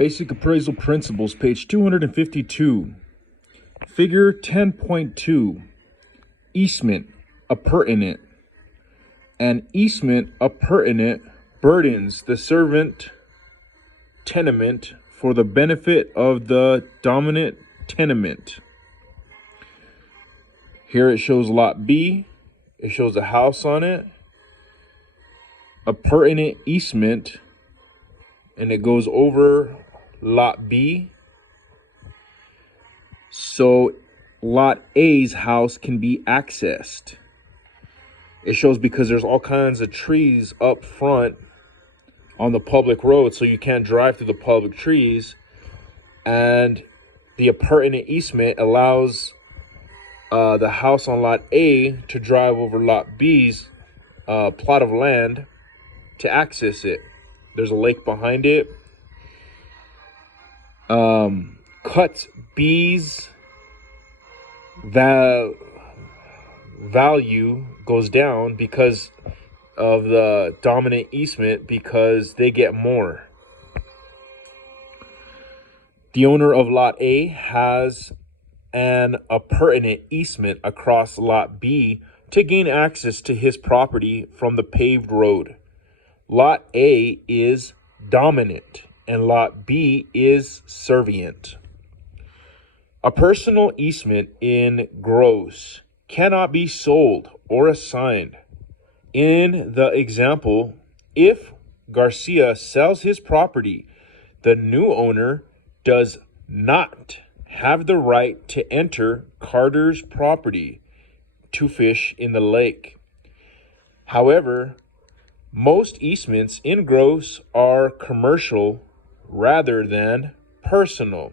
Basic Appraisal Principles, page 252. Figure 10.2. Easement Appurtenant. An easement appurtenant burdens the servant tenement for the benefit of the dominant tenement. Here it shows lot B. It shows a house on it. Appurtenant easement, and it goes over lot B. So lot A's house can be accessed. It shows because there's all kinds of trees up front on the public road, so you can't drive through the public trees. And the appurtenant easement allows the house on lot A to drive over lot B's plot of land to access it. There's a lake behind it. Cuts B's value goes down because of the dominant easement, because they get more. The owner of lot A has an appurtenant easement across lot B to gain access to his property from the paved road. Lot A is dominant and lot B is servient. A personal easement in gross cannot be sold or assigned. In the example, if Garcia sells his property, the new owner does not have the right to enter Carter's property to fish in the lake. However, most easements in gross are commercial rather than personal.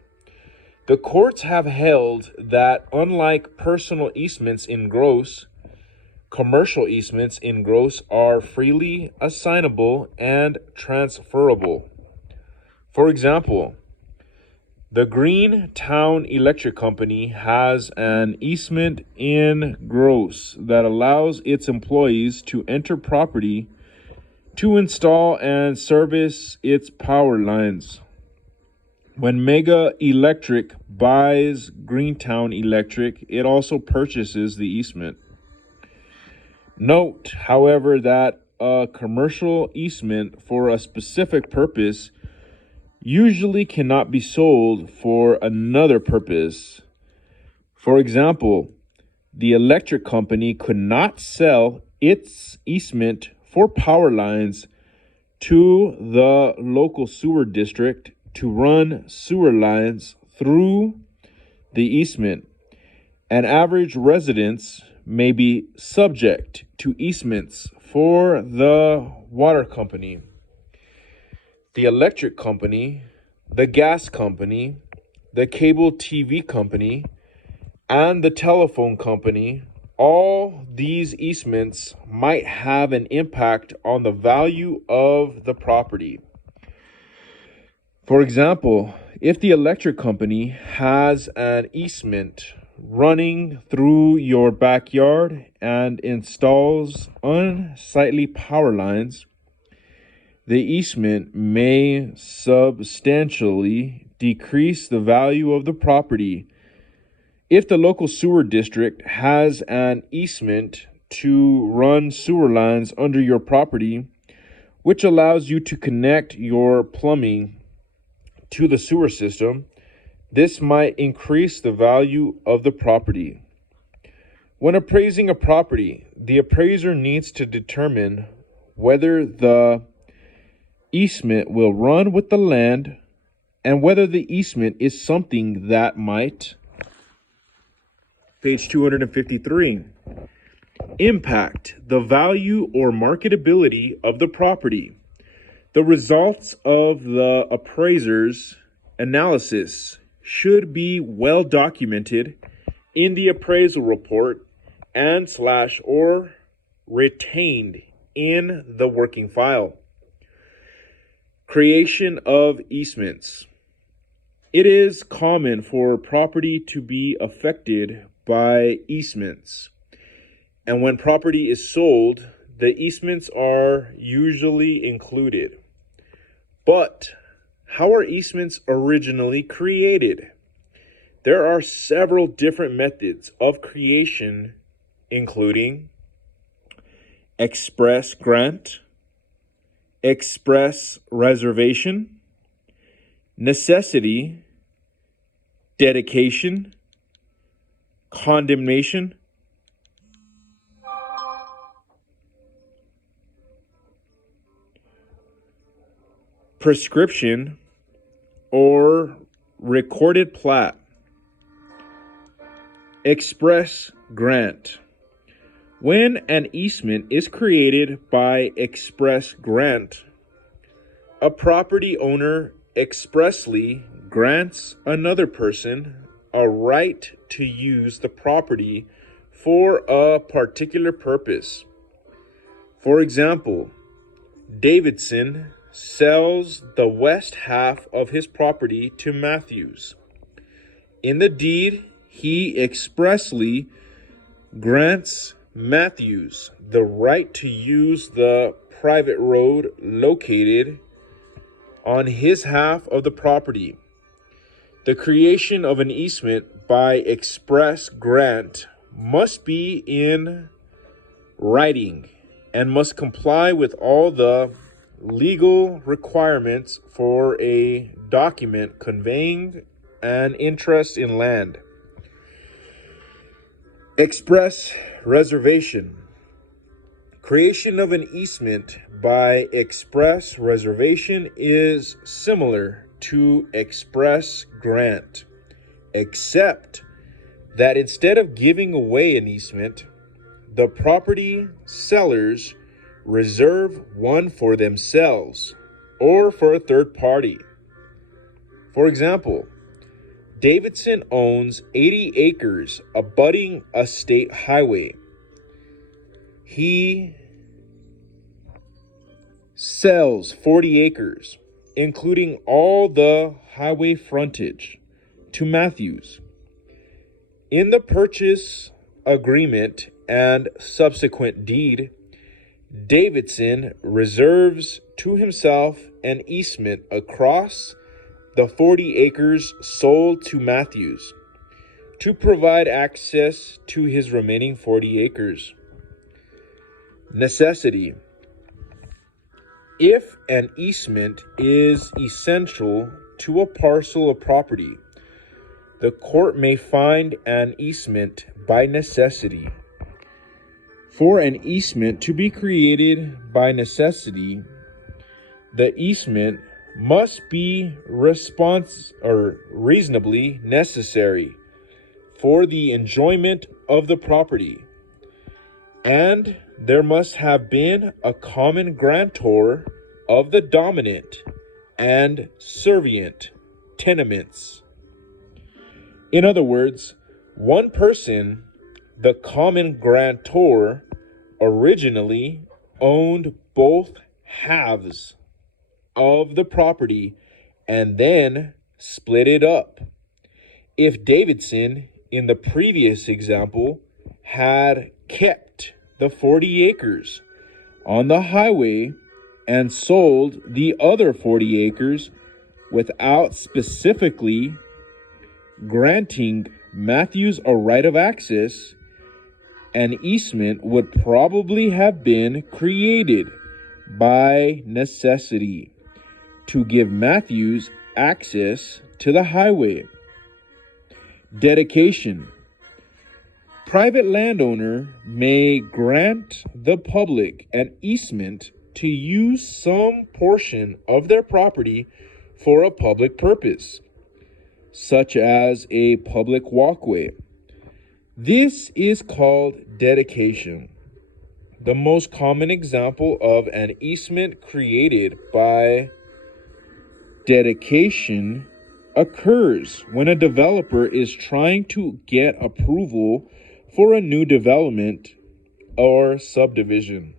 The courts have held that unlike personal easements in gross, commercial easements in gross are freely assignable and transferable. For example, the Greentown Electric Company has an easement in gross that allows its employees to enter property to install and service its power lines. When Mega Electric buys Greentown Electric, it also purchases the easement. Note, however, that a commercial easement for a specific purpose usually cannot be sold for another purpose. For example, the electric company could not sell its easement for power lines to the local sewer district to run sewer lines through the easement. An average residence may be subject to easements for the water company, the electric company, the gas company, the cable TV company, and the telephone company. All these easements might have an impact on the value of the property. For example, if the electric company has an easement running through your backyard and installs unsightly power lines, the easement may substantially decrease the value of the property. If the local sewer district has an easement to run sewer lines under your property, which allows you to connect your plumbing to the sewer system, this might increase the value of the property. When appraising a property, the appraiser needs to determine whether the easement will run with the land and whether the easement is something that might, page 253, impact the value or marketability of the property. The results of the appraiser's analysis should be well documented in the appraisal report and/or retained in the working file. Creation of easements. It is common for property to be affected by easements, and when property is sold, the easements are usually included. But How are easements originally created? There are several different methods of creation, including express grant, express reservation, necessity, dedication, condemnation, prescription, or recorded plat. Express grant. When an easement is created by express grant, a property owner expressly grants another person a right to use the property for a particular purpose. For example, Davidson sells the west half of his property to Matthews. In the deed, he expressly grants Matthews the right to use the private road located on his half of the property. The creation of an easement by express grant must be in writing and must comply with all the legal requirements for a document conveying an interest in land. Express reservation. Creation of an easement by express reservation is similar to express grant, except that instead of giving away an easement, the property sellers reserve one for themselves or for a third party. For example, Davidson owns 80 acres abutting a state highway. He sells 40 acres, including all the highway frontage, to Matthews. In the purchase agreement and subsequent deed, Davidson reserves to himself an easement across the 40 acres sold to Matthews to provide access to his remaining 40 acres. Necessity. If an easement is essential to a parcel of property, the court may find an easement by necessity. For an easement to be created by necessity, the easement must be reasonably necessary for the enjoyment of the property, and there must have been a common grantor of the dominant and servient tenements. In other words, one person, the common grantor, originally owned both halves of the property and then split it up. If Davidson, in the previous example, had kept the 40 acres on the highway and sold the other 40 acres without specifically granting Matthews a right of access, an easement would probably have been created by necessity to give Matthews access to the highway. Dedication. Private landowner may grant the public an easement to use some portion of their property for a public purpose, such as a public walkway. This is called dedication. The most common example of an easement created by dedication occurs when a developer is trying to get approval for a new development or subdivision.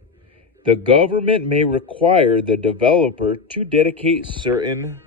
The government may require the developer to dedicate certain